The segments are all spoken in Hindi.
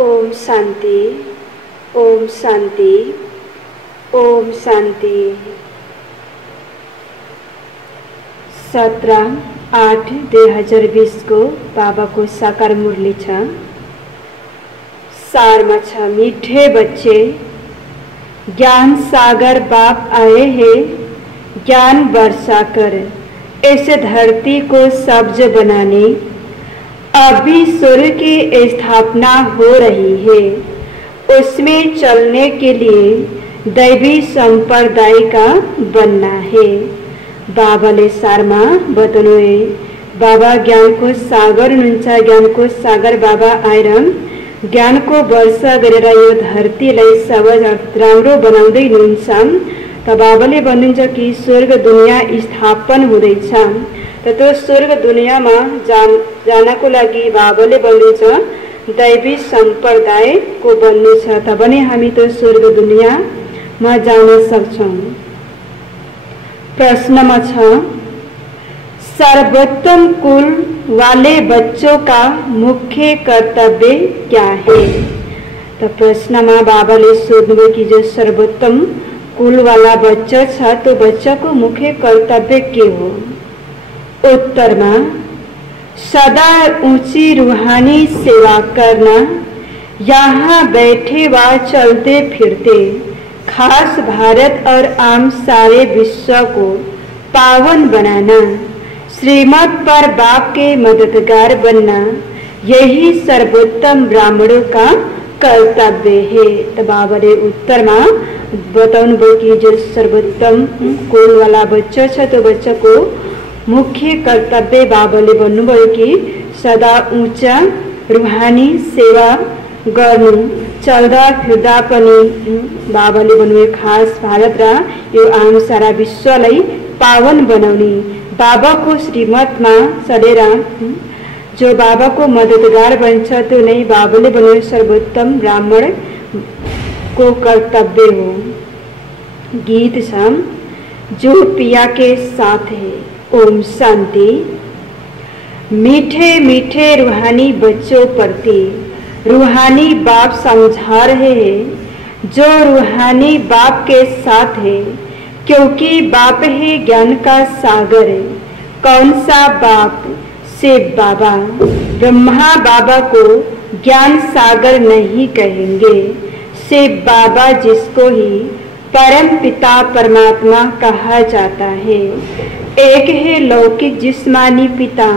ओम शांति, ओम शांति, ओम शांति। 17/8/2020 को बाबा को साकार मुरली छ। सारमा छ, मीठे बच्चे, ज्ञान सागर बाप आए हैं ज्ञान बरसा कर इस धरती को सब्ज बनाने। अभी सूर्य की स्थापना हो रही है, उसमें चलने के लिए दैवी संप्रदाय का बनना है। बाबाले सारमा बताउनुए बाबा ज्ञान को सागर हुनुहुन्छ। ज्ञान को सागर बाबा आएर ज्ञान को वर्षा गरेर यो धरतीलाई सबज राम्रो बनाउँदै हुनुहुन्छ। त बाबाले भन्नुहुन्छ कि स्वर्ग दुनिया स्थापन हुँदैछ। त त्यो स्वर्ग दुनियाँमा जानको लागि बाबाले भन्नुहुन्छ दैवी सम्प्रदायको बन्नु छ, त भने हामी त्यो स्वर्ग दुनियाँमा जान सक्छौं। प्रश्नमा छ, सर्वोत्तम कुल वाले बच्चों का मुख्य कर्तव्य क्या है? तो प्रश्नमा बाबाले सोध्नुभयो कि जो सर्वोत्तम कुल वाला बच्चा छ तो बच्चा को मुख्य कर्तव्य के हो? उत्तरमा सदा ऊंची रूहानी सेवा करना, यहाँ बैठे व चलते फिरते खास भारत और आम सारे विश्व को पावन बनाना, श्रीमत पर बाप के मददगार बनना, यही सर्वोत्तम ब्राह्मणों का कर्तव्य है। तो बाबा ने उत्तर में बताउनुभयो कि जो सर्वोत्तम कुल वाला बच्चा छ तो बच्चा को मुख्य कर्तव्य बाबाले भन्नुभयो कि सदा ऊंचा रूहानी सेवा गर्नु, चल्दा फिर्दा पनि बाबाले भन्नुभयो खास भारत र यो आम सारा विश्वलाई पावन बनाउने, बाबा को श्रीमत में चलेर जो बाबा को मददगार बन्छ त्यो नै बाबाले भन्नुभयो सर्वोत्तम ब्राह्मण को कर्तव्य हो। गीत छ, जो पिया के साथ है। ओम शांति। मीठे मीठे रूहानी बच्चों प्रति रूहानी बाप समझा रहे हैं, जो रूहानी बाप के साथ है, क्योंकि बाप है ज्ञान का सागर। कौन सा बाप? शिव बाबा। ब्रह्मा बाबा को ज्ञान सागर नहीं कहेंगे। शिव बाबा जिसको ही परम पिता परमात्मा कहा जाता है। एक है लौकिक जिस्मानी पिता,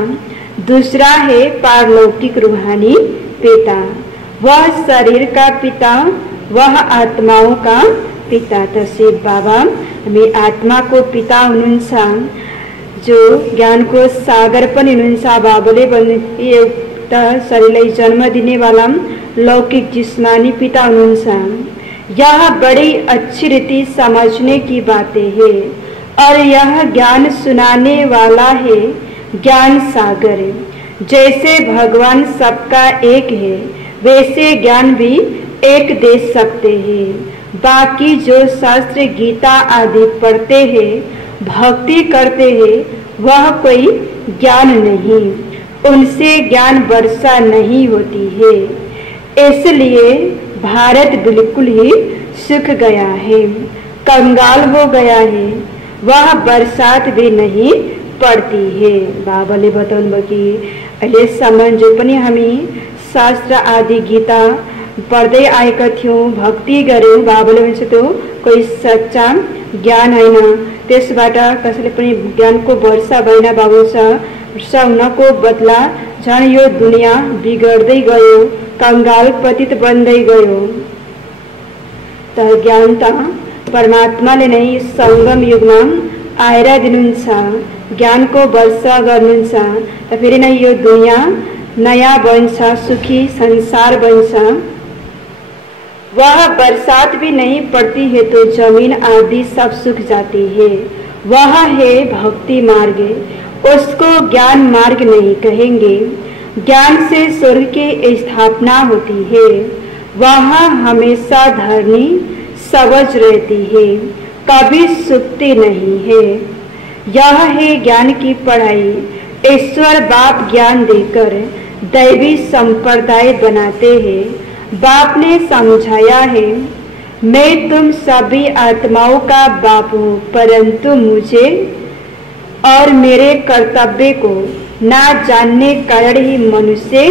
दूसरा है पारलौकिक रूहानी पिता। वह शरीर का पिता, वह आत्माओं का पिता। तो शिव बाबा हमें आत्मा को पिता हुनुहुन्छ, जो ज्ञान को सागर पनि हुनुहुन्छ। बाबाले भन्नु एउटा शरीरलाई जन्म दिने वाला लौकिक जिस्मानी पिता हुनुहुन्छ। यह बड़ी अच्छी रीति समझने की बातें है और यह ज्ञान सुनाने वाला है ज्ञान सागर। जैसे भगवान सबका एक है, वैसे ज्ञान भी एक दे सकते हैं। बाकी जो शास्त्र गीता आदि पढ़ते हैं, भक्ति करते हैं, वह कोई ज्ञान नहीं, उनसे ज्ञान वर्षा नहीं होती है। इसलिए भारत बिल्कुल ही सूख गया है, कंगाल हो गया है, वह बरसात भी नहीं पड़ती है। बाबाले बताउनुभयो कि अहिलेसम्म जो पनि हामी शास्त्र आदि गीता पढ्दै आएका थियौं, भक्ति गर्यौं, बाबाले भन्छ त्यो कोही सच्चा ज्ञान होइन। त्यसबाट कसैले पनि ज्ञानको वर्षा भएन। बाबु छ वर्षा हुनको बदला झन् यो दुनिया बिगड्दै गयो, कंगाल पतित बन्दै गयो। त ज्ञान त परमात्माले नै संगम युगमा आएर दिनुहुन्छ, ज्ञानको वर्षा गर्नुहुन्छ। त फेरि नै यो दुनिया नयाँ बन्छ, सुखी संसार बन्छ। वह बरसात भी नहीं पड़ती है तो जमीन आदि सब सूख जाती है। वह है भक्ति मार्ग, उसको ज्ञान मार्ग नहीं कहेंगे। ज्ञान से स्वर्ग की स्थापना होती है, वहाँ हमेशा धरनी सबज रहती है, कभी सूखती नहीं है। यह है ज्ञान की पढ़ाई। ईश्वर बाप ज्ञान देकर दैवी संप्रदाय बनाते हैं। बाप ने समझाया है, मैं तुम सभी आत्माओं का बाप हूँ, परंतु मुझे और मेरे कर्तव्य को ना जानने कारण ही मनुष्य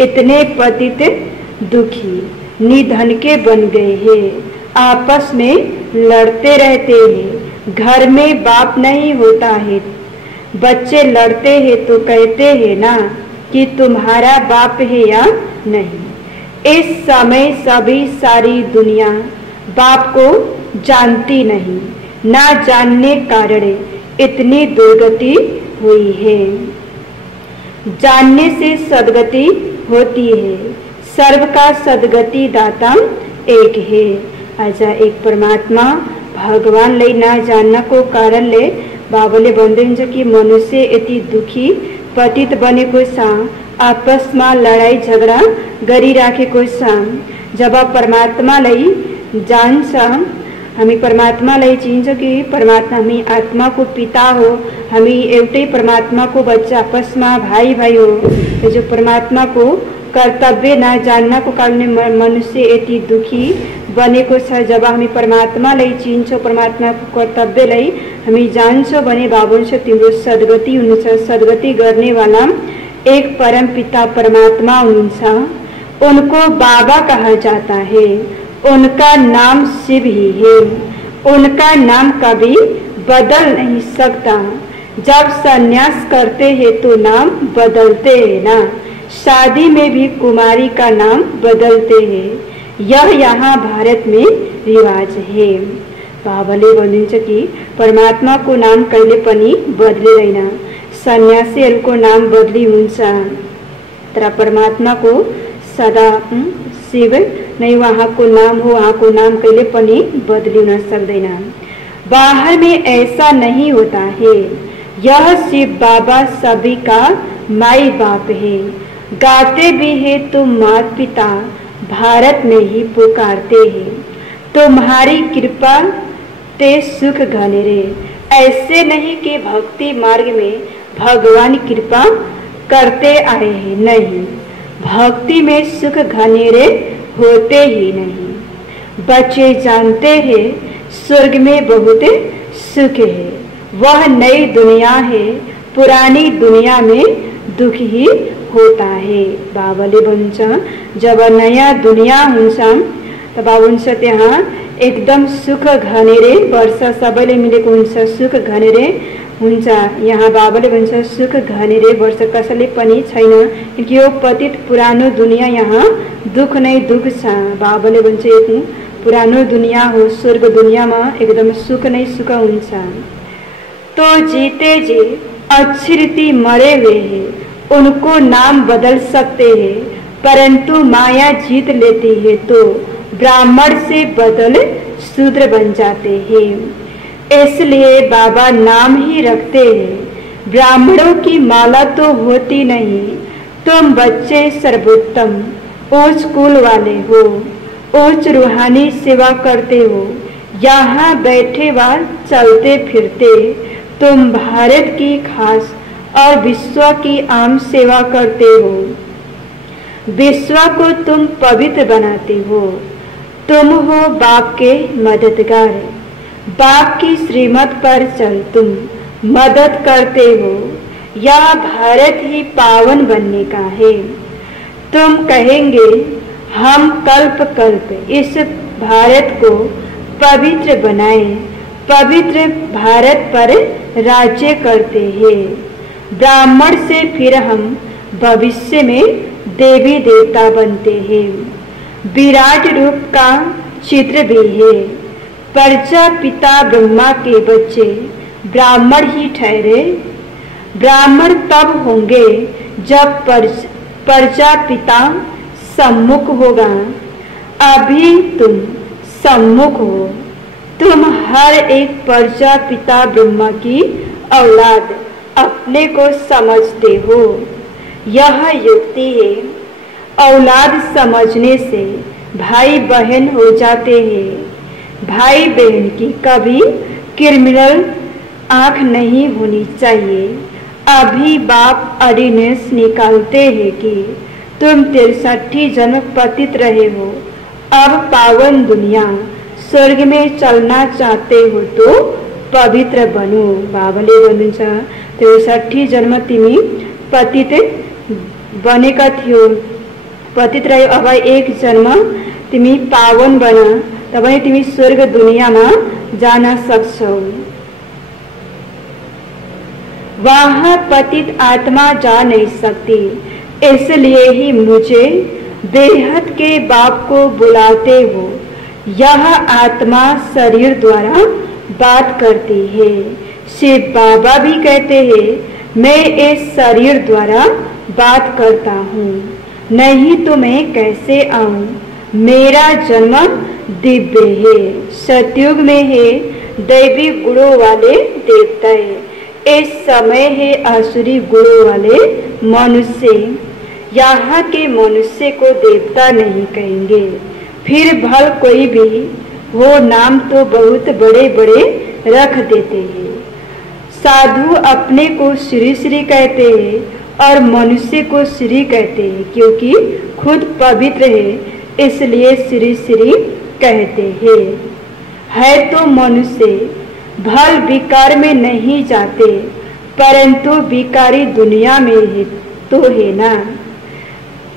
इतने पतित दुखी निधन के बन गए हैं। आपस में लड़ते रहते हैं। घर में बाप नहीं होता है, बच्चे लड़ते हैं तो कहते हैं ना कि तुम्हारा बाप है या नहीं। इस समय सभी सारी दुनिया बाप को जानती नहीं, ना जानने कारण इतनी दुर्गति हुई है। जानने से सदगति होती है। सर्व का सदगति दाता एक है। आजा एक परमात्मा भगवान ले ना जानना को कारण ले बाबले बंदेन जो कि मनुष्य इति दुखी पतित बने को सा आपस में लड़ाई झगड़ा गरी राखे को सा जब परमात्मा लई जान सा हमें परमात्मा लई चिन्ह कि परमात्मा हमें आत्मा को पिता हो, हमें एवटे परमात्मा को बच्चा आपस में भाई भाई हो। तो जो परमात्मा को कर्तव्य ना जानना को कारण मनुष्य इति दुखी बने को सा जब हमें परमात्मा लई चिन्ह परमात्मा को कर्तव्य लई हमें जान बने बाबुल से तिम्रो सदगति हुनुहुन्छ। सदगति करने वाला एक परम पिता परमात्मा हुनुहुन्छ। उनको बाबा कहा जाता है। उनका नाम शिव ही है। उनका नाम कभी बदल नहीं सकता। जब संन्यास करते हैं तो नाम बदलते हैं ना। शादी में भी कुमारी का नाम बदलते हैं। यह यहाँ भारत में रिवाज है। बाबाले भनिन्छ कि परमात्मा को नाम कहिले पनि बदलिँदैन। सन्यासीहरूको नाम बदली हुन्छ तर परमात्मा को सदा शिव नहीं वहाँ को नाम हो, वहाँ को नाम कहिले पनि बदली न सकदैन। बाहर में ऐसा नहीं होता है। यह शिव बाबा सभी का माई बाप है। गाते भी है तो माता पिता भारत में ही पुकारते हैं। तुम्हारी कृपा ते सुख घनेरे। ऐसे नहीं कि भक्ति मार्ग में भगवान कृपा करते आए हैं, नहीं। भक्ति में सुख घनेरे होते ही नहीं। बच्चे जानते हैं स्वर्ग में बहुत सुख है। वह नई दुनिया है, पुरानी दुनिया में दुख ही होता है। बाबाले भन्छ जब नयाँ दुनिया हुन्छ तब हुन्छ त्यहाँ एकदम सुख घनेरे वर्षा सबैले मिलेको हुन्छ, सुख घनेरे हुन्छ। यहाँ बाबाले भन्छ सुख घनेरे वर्ष कसैले पनि छैन, किनकि यो पतित पुरानो दुनिया यहाँ दुख नै दुख छ। बाबाले भन्छ एक पुरानो दुनिया हो, स्वर्ग दुनियामा एकदम सुख नै सुख हुन्छ। तो जीते जी अच्छी रीति मरे हुए हैं, उनको नाम बदल सकते हैं, परंतु माया जीत लेती है तो ब्राह्मण से बदल शूद्र बन जाते हैं। इसलिए बाबा नाम ही रखते हैं। ब्राह्मणों की माला तो होती नहीं। तुम बच्चे सर्वोत्तम उच्च कुल वाले हो, उच्च रूहानी सेवा करते हो। यहाँ बैठे व चलते फिरते तुम भारत की खास और विश्व की आम सेवा करते हो। विश्व को तुम पवित्र बनाते हो। तुम हो बाप के मददगार। बाप की श्रीमत पर चल तुम मदद करते हो। यह भारत ही पावन बनने का है। तुम कहेंगे हम कल्प कल्प इस भारत को पवित्र बनाएं, पवित्र भारत पर राज्य करते हैं। ब्राह्मण से फिर हम भविष्य में देवी देवता बनते हैं। विराट रूप का चित्र भी है। प्रजापिता ब्रह्मा के बच्चे ब्राह्मण ही ठहरे। ब्राह्मण तब होंगे जब प्रजापिता सम्मुख होगा। अभी तुम सम्मुख हो। तुम हर एक प्रजापिता ब्रह्मा की औलाद अपने को समझते हो। यह युक्ति है। औलाद समझने से भाई बहन हो जाते हैं। भाई बहन की कभी क्रिमिनल आंख नहीं होनी चाहिए। अभी बाप ऑर्डिनेंस निकालते हैं कि तुम 63 जन्म पतित रहे हो, अब पावन दुनिया स्वर्ग में चलना चाहते हो तो पवित्र बनो। बाबाले भन्नुहुन्छ 63 जन्म तिमी पतित बनेका थियो, पतित रह्यो, अब एक जन्म तिमी पावन बन, तब तिमी स्वर्ग दुनियामा जान सक्छौ। वहाँ पतित आत्मा जा नहीं सकती, इसलिए ही मुझे बेहद के बाप को बुलाते हो। यह आत्मा शरीर द्वारा बात करती है। शिव बाबा भी कहते हैं मैं इस शरीर द्वारा बात करता हूँ, नहीं तो मैं कैसे आऊँ। मेरा जन्म दिव्य है, सतयुग में है, दैवी गुणों वाले देवता है। इस समय है आसुरी गुणों वाले मनुष्य। यहाँ के मनुष्य को देवता नहीं कहेंगे, फिर भल कोई भी वो नाम तो बहुत बड़े बड़े रख देते हैं। साधु अपने को श्री श्री कहते हैं और मनुष्य को श्री कहते हैं, क्योंकि खुद पवित्र है इसलिए श्री श्री कहते हैं। है तो मनुष्य भल विकार में नहीं जाते, परंतु विकारी दुनिया में है तो है ना।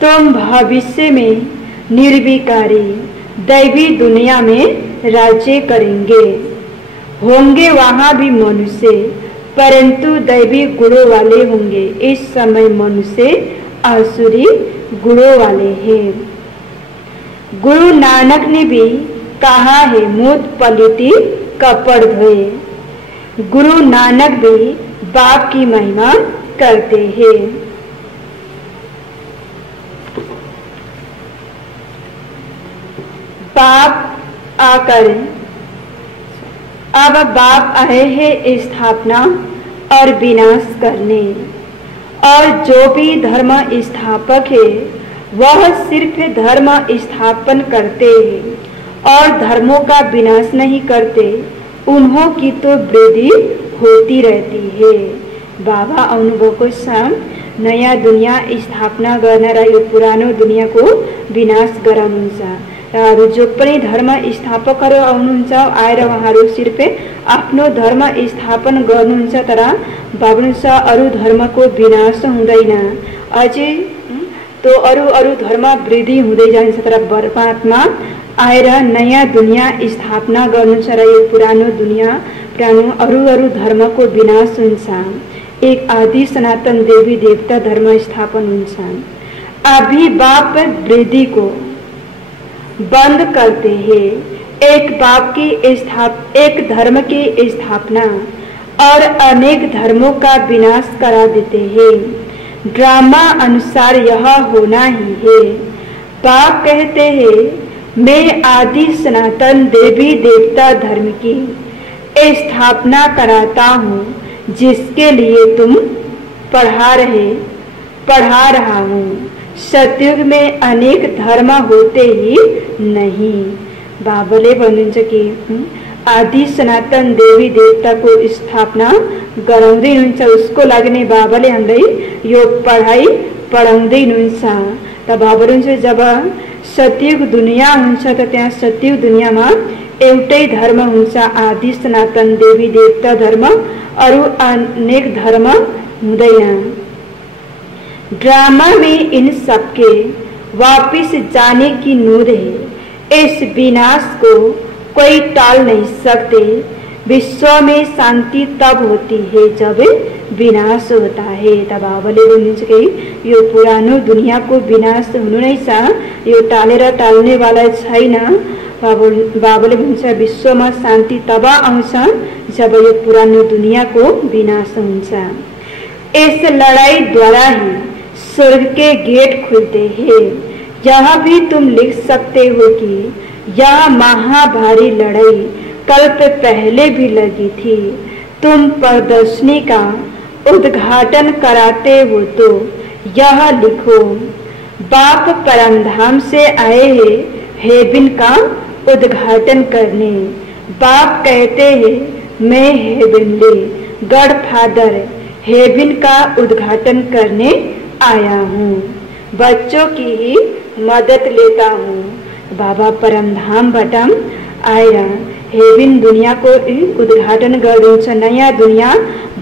तुम भविष्य में निर्विकारी दैवी दुनिया में राज्य करेंगे। होंगे वहाँ भी मनुष्य, परंतु दैवी गुणों वाले होंगे। इस समय मनुष्य आसुरी गुणों वाले हैं। गुरु नानक ने भी कहा है मूत पलिति कपड़ धोए। गुरु नानक भी बाप की महिमा करते हैं। बाप आकर अब बाप आए हैं स्थापना और विनाश करने, और जो भी धर्म स्थापक है वह सिर्फ धर्म स्थापन करते हैं और धर्मों का विनाश नहीं करते। उन्हों की तो वृद्धि होती रहती है। बाबा अनुभव को साम नया दुनिया स्थापना गर्न र यो पुरानो दुनियाँको विनाश गराउनुहुन्छ। र जो पनि धर्म स्थापकहरू आउनुहुन्छ आएर उहाँहरू सिर्फ आफ्नो धर्म स्थापन गर्नुहुन्छ, तर बाबुन्छ अरू धर्मको विनाश हुँदैन, अझै तो अरू धर्म वृद्धि हुँदै जान्छ। तर परमात्मा आएर नयाँ दुनिया स्थापना गर्नुहुन्छ र यो पुरानो दुनिया पुरानो अरू धर्मको विनाश हुन्छ। एक आदि सनातन देवी देवता धर्म स्थापन हुन्छ। अभी बाप वृद्धि को बंद करते हैं। एक धर्म की स्थापना और अनेक धर्मों का विनाश करा देते हैं। ड्रामा अनुसार यह होना ही है। बाप कहते हैं मैं आदि सनातन देवी देवता धर्म की स्थापना कराता हूँ, जिसके लिए तुम पढ़ा रहा हूँ। सतयुग में अनेक धर्म होते ही नहीं। बाबाले भन्नुहुन्छ कि आदि सनातन देवी देवता को स्थापना गराउँदै हुनुहुन्छ, उसको लागि नै बाबाले हामीलाई यो पढाइ पढाउँदै हुनुहुन्छ। त बाबा हुन्छ जब सतयुग दुनिया हुन्छ त त्यहाँ सतयुग दुनियामा एउटै धर्म हुन्छ, आदि सनातन देवी देवता धर्म, अरू अनेक धर्म हुँदैन। ड्रामा में इन सबके वापिस जाने की नूर है। इस विनाश को कोई टाल नहीं सकते। विश्व में शांति तब होती है जब विनाश होता है। तब बाबाले भन्नुहुन्छ कि यो पुरानो दुनियाँको विनाश हुनु नै छ, यो टालेर टाल्ने वाला छैन। बाबाले भन्छ विश्वमा शान्ति तब आउँछ जब यो पुरानो दुनियाँको विनाश हुन्छ। इस लड़ाई द्वारा ही स्वर्ग के गेट खुलते हैं। यह भी तुम लिख सकते हो कि यह महाभारी लड़ाई कल्प पहले भी लगी थी। तुम प्रदर्शनी का उद्घाटन कराते हो तो यह लिखो बाप परमधाम से आए हैं हेवन का उद्घाटन करने। बाप कहते हैं मैं हेवनली गॉडफादर हेवन का उद्घाटन करने आया हूँ। बच्चों की ही मदद लेता हूँ। बाबा परमधाम बटम आएर हेबिन दुनियाँको उद्घाटन गरिदिन्छ, नयाँ दुनियाँ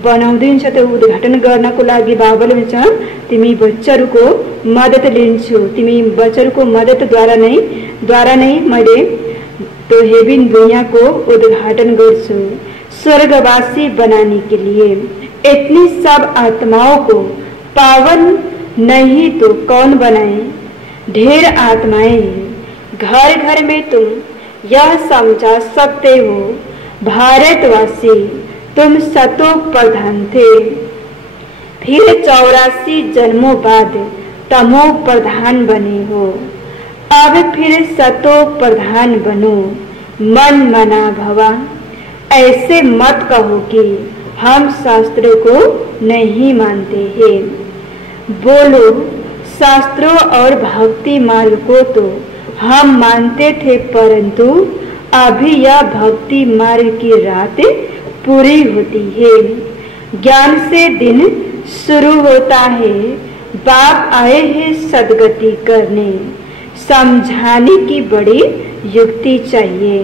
बनाउँदिन्छ। त्यो उद्घाटन गर्नको लागि बाबाले भन्छ तिमी बच्चाहरूको मद्दत लिन्छु, तिमी बच्चाहरूको मद्दतद्वारा नै मैले तो हेबिन दुनिया को उद्घाटन गर्छु, स्वर्गवासी बनाने के लिए। इतनी सब आत्माओं को पावन नहीं तो कौन बनाए? ढेर आत्माएं घर घर में तुम यह समझा सकते हो, भारतवासी तुम सतो प्रधान थे, फिर 84 जन्मों बाद तमो प्रधान बने हो, अब फिर सतो प्रधान बनो, मन मना भवा। ऐसे मत कहो कि हम शास्त्रों को नहीं मानते हैं। बोलो शास्त्रों और भक्ति मार्ग को तो हम मानते थे, परंतु अभी यह भक्ति मार्ग की रात पूरी होती है। ज्ञान से दिन शुरू होता है, बाप आए हैं सदगति करने, समझाने की बड़ी युक्ति चाहिए।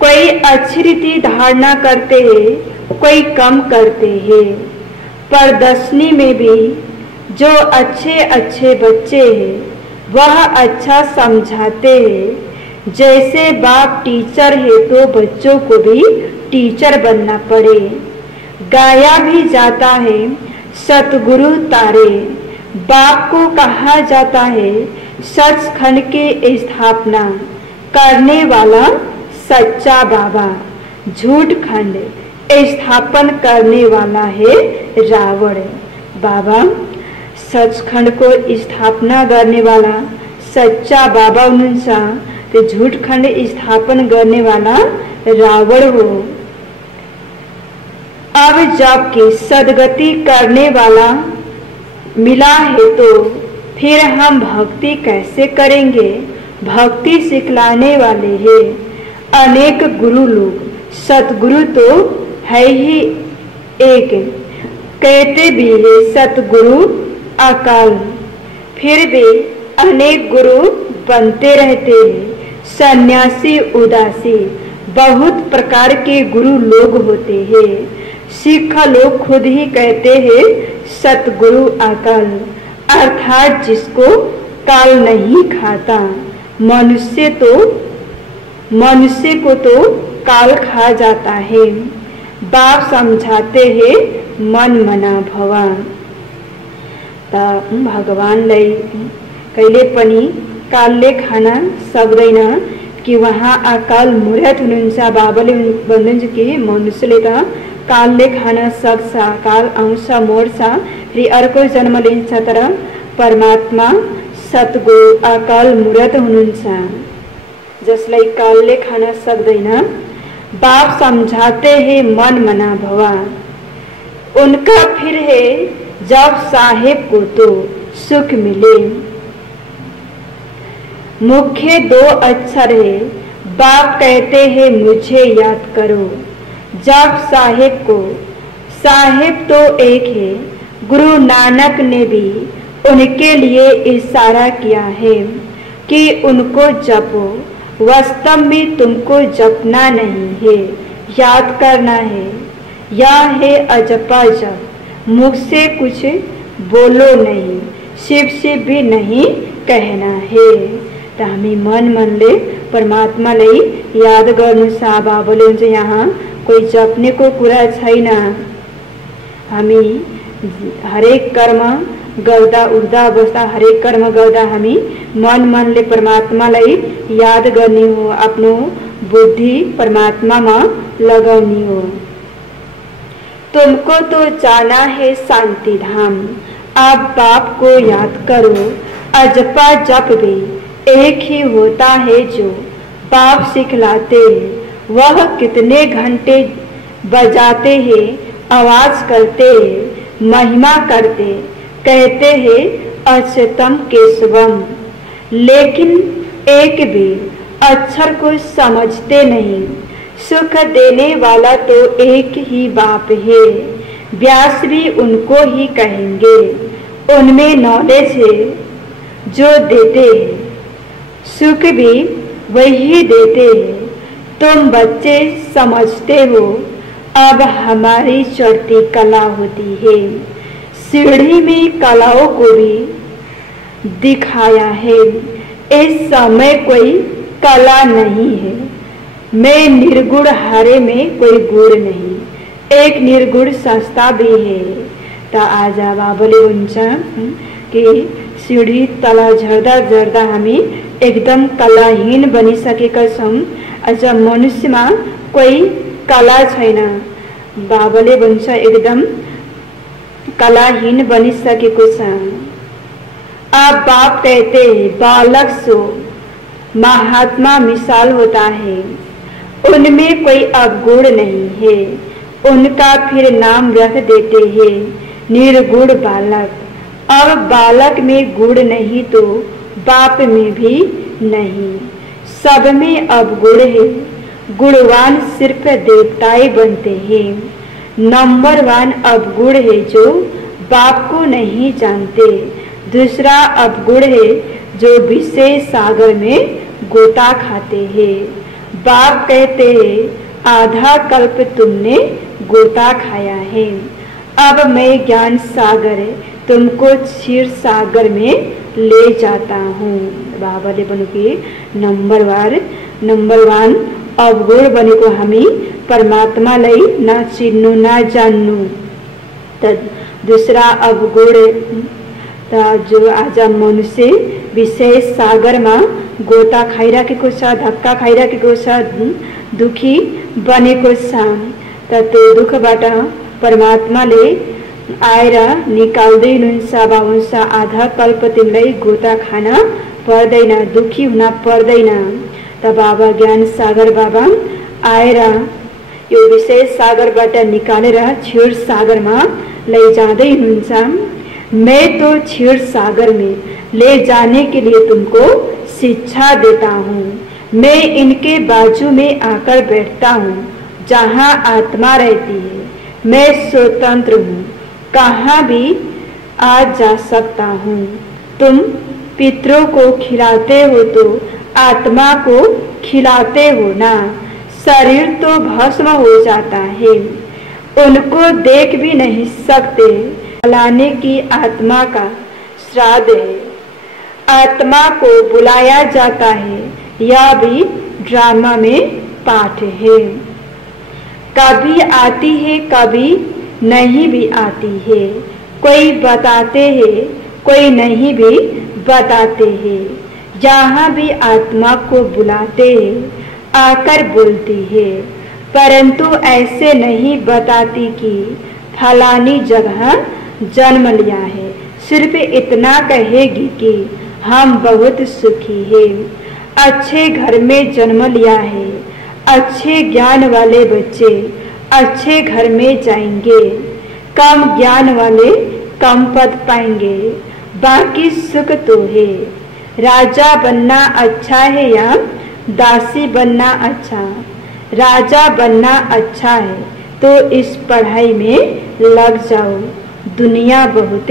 कोई अच्छी रीति धारणा करते हैं, कोई कम करते हैं। प्रदर्शनी में भी जो अच्छे अच्छे बच्चे हैं वह अच्छा समझाते हैं। जैसे बाप टीचर है तो बच्चों को भी टीचर बनना पड़े। गाया भी जाता है सतगुरु तारे, बाप को कहा जाता है सचखंड की स्थापना करने वाला सच्चा बाबा, झूठ खंड स्थापन करने वाला है रावण। बाबा सचखंड को स्थापना करने वाला सच्चा बाबा हुनुहुन्छ, तो झूठ खंड स्थापन करने वाला रावण हो। अब जबकि सदगति करने वाला मिला है तो फिर हम भक्ति कैसे करेंगे? भक्ति सिखलाने वाले हैं अनेक गुरु लोग, सतगुरु तो है ही एक, कहते भी है सतगुरु अकाल, फिर भी अनेक गुरु बनते रहते हैं। सन्यासी उदासी बहुत प्रकार के गुरु लोग होते हैं। सिख लोग खुद ही कहते हैं सतगुरु अकाल, अर्थात जिसको काल नहीं खाता। मनुष्य को तो काल खा जाता है। बाप समझाते हैं मन मना भवा। त भगवानलाई कहिले पनि कालले खान सक्दैन कि वहाँ अकाल मूर्त हुनुहुन्छ। बाबाले भन्नुहुन्छ कि मनुष्यले त कालले खान सक्छ, काल आउँछ मर्छ, फेरि अर्को जन्म लिन्छ, तर परमात्मा सतगुरु अकाल मूर्त हुनुहुन्छ जसलाई कालले खान सक्दैन। बाप समझाते हैं मन मना भवा। उनका फिर है जब साहेब को तो सुख मिले। मुख्य 2 अक्षर है। बाप कहते हैं मुझे याद करो। जब साहेब को, साहेब तो एक है, गुरु नानक ने भी उनके लिए इशारा किया है कि उनको जपो। वास्तव में तुमको जपना नहीं है, याद करना है। यह है अजपा जप। मुख से कुछ बोलो नहीं, शिव शिव भी नहीं कहना है। त हामी मन मनले परमात्मालाई याद गर्नु छ। बाबाले हुन्छ यहाँ कोही जप्नेको कुरा छैन। हामी हरेक कर्म गर्दा उठ्दा बस्दा हरेक कर्म गर्दा हामी मन मनले परमात्मालाई याद गर्ने हो, आफ्नो बुद्धि परमात्मामा लगाउने हो। तुमको तो जाना है शांति धाम, अब बाप को याद करो। अजपा जप भी एक ही होता है जो बाप सिखलाते हैं। वह कितने घंटे बजाते हैं, आवाज करते हैं, महिमा करते, कहते हैं अच्युतम केशवम, लेकिन एक भी अक्षर को समझते नहीं। सुख देने वाला तो एक ही बाप है, व्यास भी उनको ही कहेंगे। उनमें नॉलेज है जो देते हैं, सुख भी वही देते हैं। तुम बच्चे समझते हो अब हमारी चढ़ती कला होती है। सीढ़ी में कलाओं को भी दिखाया है। इस समय कोई कला नहीं है। मैं निर्गुण हरे में कोई गुण नहीं, एक निर्गुण संस्था भी है। तो आज बाबले हुन्छ कि सीढ़ी तल झर्दा झर्दा हामी एकदम कलाहीन बनिसकेका छौँ। आज मनुष्यमा कोही कला छैन। बाबले भन्छ एकदम कलाहीन बनिसकेको छ। अब बाप कहते हैं बालक सो महात्मा मिसाल होता है, उनमें कोई अवगुण नहीं है, उनका फिर नाम रख देते हैं निर्गुण बालक। अब बालक में गुण नहीं तो बाप में भी नहीं, सब में अवगुण है। गुणवान सिर्फ देवताएं बनते हैं। नंबर 1 अवगुण है जो बाप को नहीं जानते। दूसरा अवगुण है जो विषय सागर में गोता खाते हैं। बाप कहते हैं आधा कल्प तुमने गोता खाया है, अब मैं ज्ञान सागर तुमको क्षीर सागर में ले जाता हूँ। बाबाले भन्नुभयो नंबर 1 अवगुण बनेको हामी परमात्मालाई नचिन्नु नजान्नु। त दूसरा अवगुण त जो आज मनुष्य विषय सागरमा गोता खाइराखेको छ, धक्का खाइराखेको छ, दुखी बनेको छ। त त्यो दुःखबाट परमात्माले आएर निकाल्दै हुनुहुन्छ। हुन्छ आधा कल्प तिमीलाई गोता खान पर्दैन, दुखी हुन पर्दैन। त बाबा ज्ञान सागर बाबा आएर यो विषय सागरबाट निकालेर क्षीर सागरमा लैजाँदै हुनुहुन्छ। मैं तो क्षीर सागर में ले जाने के लिए तुमको शिक्षा देता हूँ। मैं इनके बाजू में आकर बैठता हूँ जहाँ आत्मा रहती है। मैं स्वतंत्र हूँ, कहाँ भी आ जा सकता हूँ। तुम पितरों को खिलाते हो तो आत्मा को खिलाते हो ना। शरीर तो भस्म हो जाता है, उनको देख भी नहीं सकते। बुलाने की आत्मा का श्राद्ध है, आत्मा को बुलाया जाता है, यह भी ड्रामा में पाठ है। कभी आती है कभी नहीं भी आती है, कोई बताते हैं कोई नहीं भी बताते हैं। जहाँ भी आत्मा को बुलाते हैं आकर बोलती है, परंतु ऐसे नहीं बताती कि फलानी जगह जन्म लिया है। सिर्फ इतना कहेगी कि हम बहुत सुखी हैं, अच्छे घर में जन्म लिया है, अच्छे ज्ञान वाले बच्चे अच्छे घर में जाएंगे, कम ज्ञान वाले कम पद पाएंगे, बाकी सुख तो है। राजा बनना अच्छा है या दासी बनना अच्छा? राजा बनना अच्छा है तो इस पढ़ाई में लग जाओ, दुनिया बहुत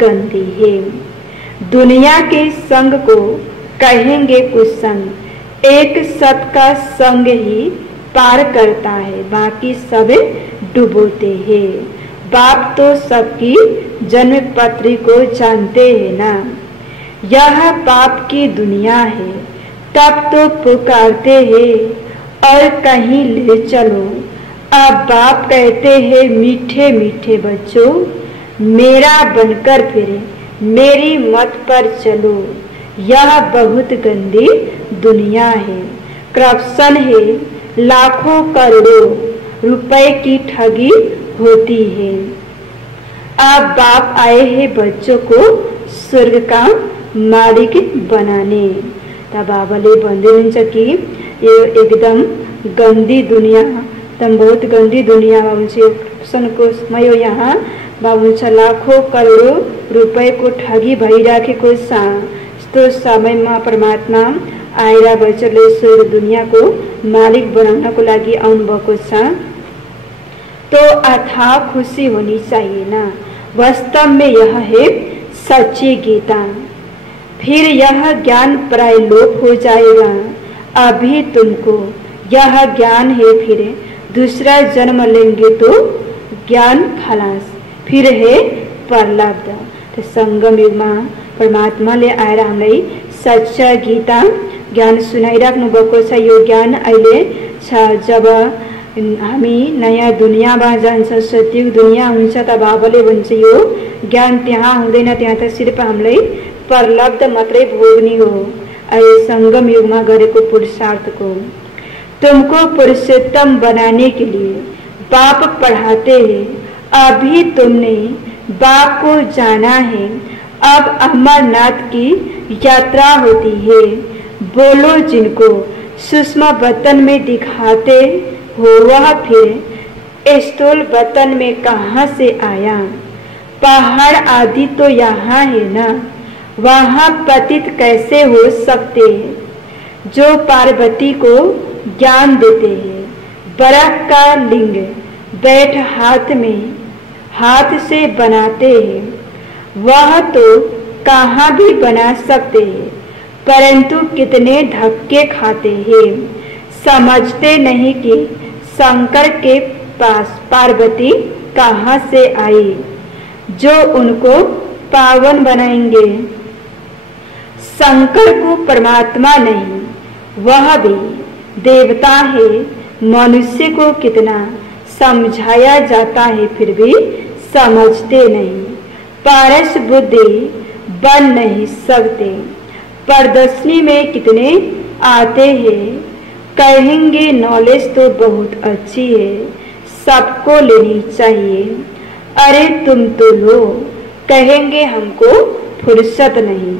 गंदी है। दुनिया के संग को कहेंगे कुसंग, एक सत का संग ही पार करता है, बाकी सब डुबोते हैं। बाप तो सबकी जन्म पत्री को जानते हैं ना। यह पाप की दुनिया है, तब तो पुकारते हैं और कहीं ले चलो। अब बाप कहते हैं मीठे मीठे बच्चों, मेरा बनकर फिर मेरी मत पर चलो। यह बहुत गंदी दुनिया है, करप्शन है, लाखों करोड़ों रुपए की ठगी होती है। अब बाप आए हैं बच्चों को स्वर्ग का मालिक बनाने। तब बाबाले भन्दै हुनुहुन्छ कि यो एकदम गंदी दुनिया, तम बहुत गंदी दुनिया को समय यहाँ बाबुन्छ लाखों करोड़ों रुपए को ठगी भइराखेको छ। यस्तो समयमा परमात्मा आएर बच्चाले स्वर्ग दुनिया को मालिक बनाउनको लागि आउनुभएको छ। तो अथाह खुशी होनी चाहिए ना। वास्तव में यह है सच्ची गीता। फिर यह ज्ञान प्राय लोप हो जाएगा। अभी तुमको यह ज्ञान है, फिर दूसरा जन्म लेंगे तो ज्ञान खलास, फिर है परलब्ध। तो संगम युग में परमात्मा ले आएर हामीलाई सच्चा गीता ज्ञान सुनाइराख्नु भएको छ। यो ज्ञान अहिले छ जब हामी नयाँ दुनियाँमा जान्छ, सत्युग दुनियाँ हुन्छ, त बाबाले भन्छ यो ज्ञान त्यहाँ हुँदैन, त्यहाँ त सिर्फ हामीलाई परलब्ध मात्रै भोग्ने हो। अहिले संगम युगमा गरेको पुरुषार्थको। तुमको पुरुषोत्तम बनाने के लिए बाप पढ़ाते हैं। अभी तुमने बाप को जाना है। अब अमरनाथ की यात्रा होती है। बोलो जिनको सूक्ष्म वतन में दिखाते हो वह फिर स्थूल वतन में कहाँ से आया? पहाड़ आदि तो यहाँ है ना, वहाँ पतित कैसे हो सकते हैं? जो पार्वती को ज्ञान देते हैं, बरफ का लिंग बैठ हाथ से बनाते हैं, वह तो कहाँ भी बना सकते हैं, परंतु कितने धक्के खाते हैं। समझते नहीं कि शंकर के पास पार्वती कहाँ से आई जो उनको पावन बनाएंगे। शंकर को परमात्मा नहीं, वह भी देवता है। मनुष्य को कितना समझाया जाता है, फिर भी समझते नहीं। पारस बुद्धि बन नहीं सकते। प्रदर्शनी में कितने आते हैं, कहेंगे नॉलेज तो बहुत अच्छी है, सबको लेनी चाहिए। अरे तुम तो लो, कहेंगे हमको फुर्सत नहीं।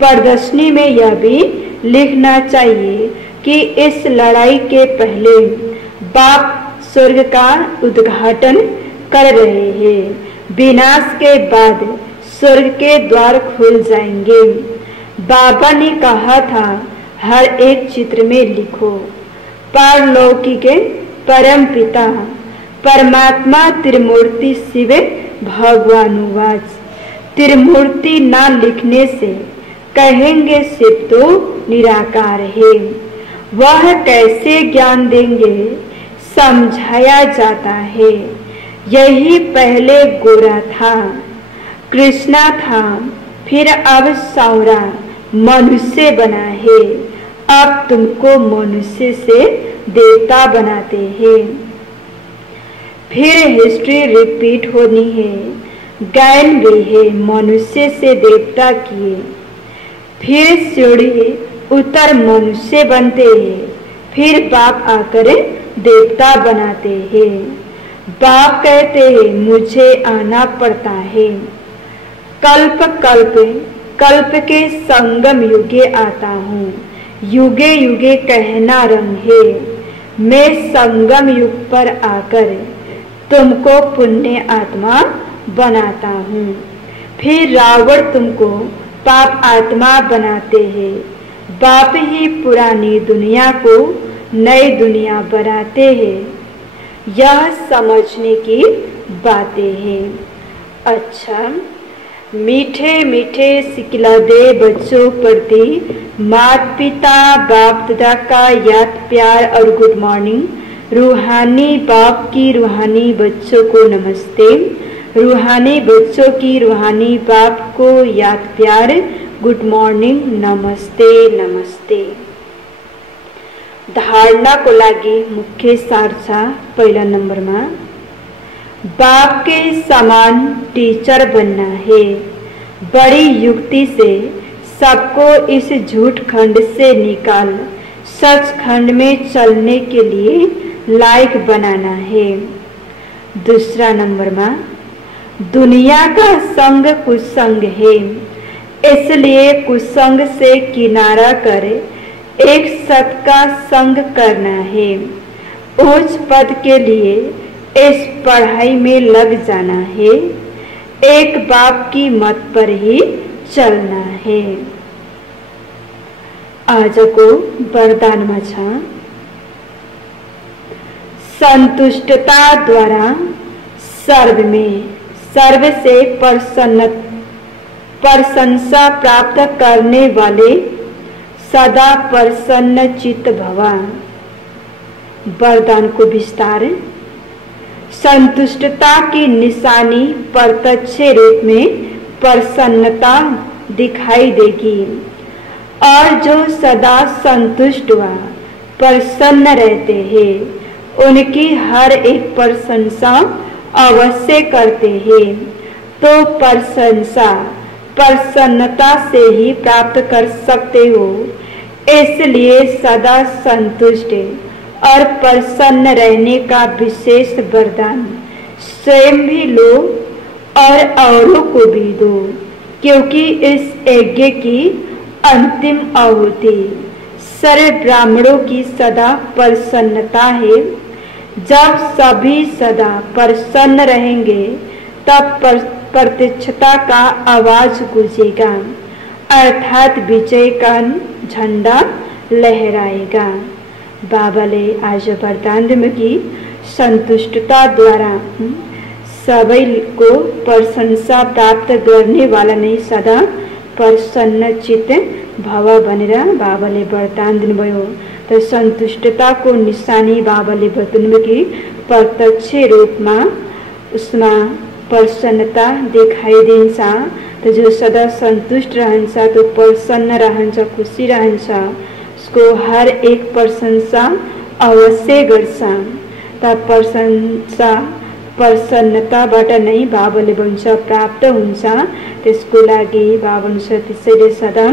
प्रदर्शनी में यह भी लिखना चाहिए कि इस लड़ाई के पहले बाप स्वर्ग का उद्घाटन कर रहे हैं। विनाश के बाद स्वर्ग के द्वार खुल जाएंगे। बाबा ने कहा था हर एक चित्र में लिखो पारलौकिक परम पिता परमात्मा त्रिमूर्ति शिव भगवानुवाच। त्रिमूर्ति ना लिखने से कहेंगे शिव तो निराकार है, वह कैसे ज्ञान देंगे? समझाया जाता है यही पहले गोरा था, कृष्णा था, फिर अब सावरा मनुष्य बना है। अब तुमको मनुष्य से देवता बनाते हैं। फिर हिस्ट्री रिपीट होनी है। गायन भी है मनुष्य से देवता किए, फिर सीढ़ी उतर मनुष्य बनते हैं, फिर बाप आकर देवता बनाते हैं। बाप कहते हैं मुझे आना पड़ता है। कल्प कल्प कल्प के संगम युगे आता हूँ, युगे युगे कहना रंग है। मैं संगम युग पर आकर तुमको पुण्य आत्मा बनाता हूँ। फिर रावण तुमको पाप आत्मा बनाते हैं। बाप ही पुरानी दुनिया को नई दुनिया बनाते हैं। यह समझने की बातें हैं। अच्छा, मीठे मीठे सिखलादे बच्चों प्रति माता पिता बाप दादा का याद प्यार और गुड मॉर्निंग। रूहानी बाप की रूहानी बच्चों को नमस्ते। रूहानी बच्चों की रूहानी बाप को याद प्यार गुड मॉर्निंग, नमस्ते नमस्ते। धारणा को लागि मुख्य सार छ। पहिला नंबर में बाप के समान टीचर बनना है। बड़ी युक्ति से सबको इस झूठ खंड से निकाल सच खंड में चलने के लिए लायक बनाना है। दूसरा नंबर में दुनिया का संग कुसंग है, इसलिए कुसंग से किनारा कर एक सत का संग करना है। उच्च पद के लिए इस पढ़ाई में लग जाना है। एक बाप की मत पर ही चलना है। आज को वरदान में छ संतुष्टता द्वारा सर्व में सर्व से प्रसन्न प्रशंसा प्राप्त करने वाले सदा प्रसन्न चित्त भवा। वरदान को विस्तार। संतुष्टता की निशानी प्रत्यक्ष रूप में प्रसन्नता दिखाई देगी और जो सदा संतुष्ट व प्रसन्न रहते हैं उनकी हर एक प्रशंसा अवश्य करते हैं। तो प्रशंसा प्रसन्नता से ही प्राप्त कर सकते हो, इसलिए सदा संतुष्ट और प्रसन्न रहने का विशेष वरदान स्वयं भी लो और औरों को भी दो, क्योंकि इस यज्ञ की अंतिम आहुति सर्व ब्राह्मणों की सदा प्रसन्नता है। जब सभी सदा प्रसन्न रहेंगे तब प्रतिष्ठता का आवाज गूंजेगा, अर्थात विजय का झंडा लहराएगा। बाबा ने आज वरदान में की संतुष्टता द्वारा सभी को प्रशंसा प्राप्त करने वाला नहीं सदा प्रसन्न चित्त भव बनेर बाबाले वरदान दिनुभयो। तो संतुष्टता को निशानी बाबाले बताउनु कि प्रत्यक्ष रूपमा उसमा प्रसन्नता दिखाइदिन्छ। तो जो सदा संतुष्ट रहन्छ, तो प्रसन्न रहन्छ, खुशी रहन्छ, उसको हर एक प्रशंसा अवश्य गर्छ। त प्रशंसा प्रसन्नताबाट नै बाबाले भन्छ प्राप्त हुन्छ। त्यसको लागि बाबा भन्छ त्यसैले सदा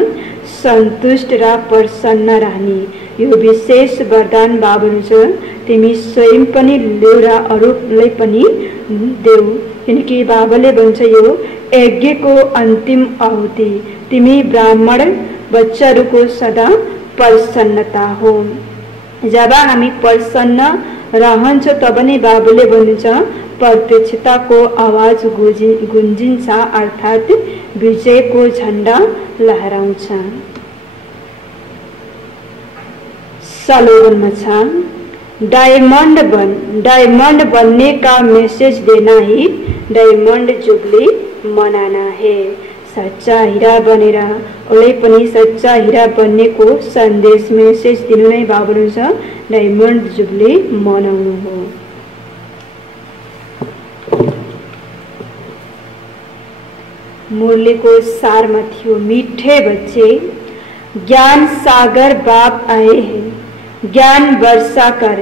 सन्तुष्ट र प्रसन्न रहने यो विशेष वरदान बाबा भन्छ तिमी स्वयं पनि ल्याऊ र अरूलाई पनि देऊ, किनकि बाबाले भन्छ यो यज्ञको अन्तिम आहुति तिमी ब्राह्मण बच्चाहरूको सदा प्रसन्नता हो। जब हामी प्रसन्न रहन्छ तब नै बाबाले भन्नुहुन्छ प्रत्यक्षता को आवाज गुंजिन्छ, अर्थात विजय को झंडा लहराउँछ। स्लोगन में छ डायमंड बनने का मैसेज देना ही डायमंड जुबली मनाना है। सच्चा हीरा बनेर अरूलाई पनि सच्चा हीरा बन्ने को संदेश मैसेज दिनु नै बाबा छ डायमंड जुबली मनाउनु हो। मुरली को सार में थियो मीठे बच्चे ज्ञान सागर बाप आए हैं, ज्ञान वर्षा कर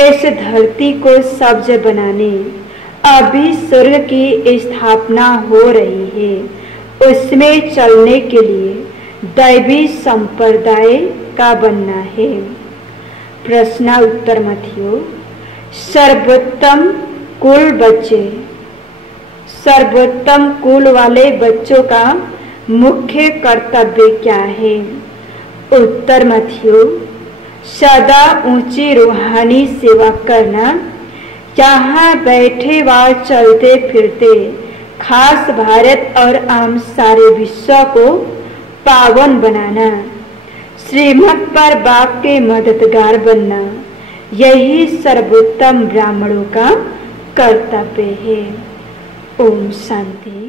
इस धरती को सब्ज बनाने। अभी स्वर्ग की स्थापना हो रही है, उसमें चलने के लिए दैवी संप्रदाय का बनना है। प्रश्न उत्तर में थियो सर्वोत्तम कुल बच्चे, सर्वोत्तम कुल वाले बच्चों का मुख्य कर्तव्य क्या है? उत्तर में थियो सदा ऊंची रूहानी सेवा करना, यहाँ बैठे व चलते फिरते खास भारत और आम सारे विश्व को पावन बनाना, श्रीमत पर बाप के मददगार बनना, यही सर्वोत्तम ब्राह्मणों का कर्तव्य है। ओम शांति।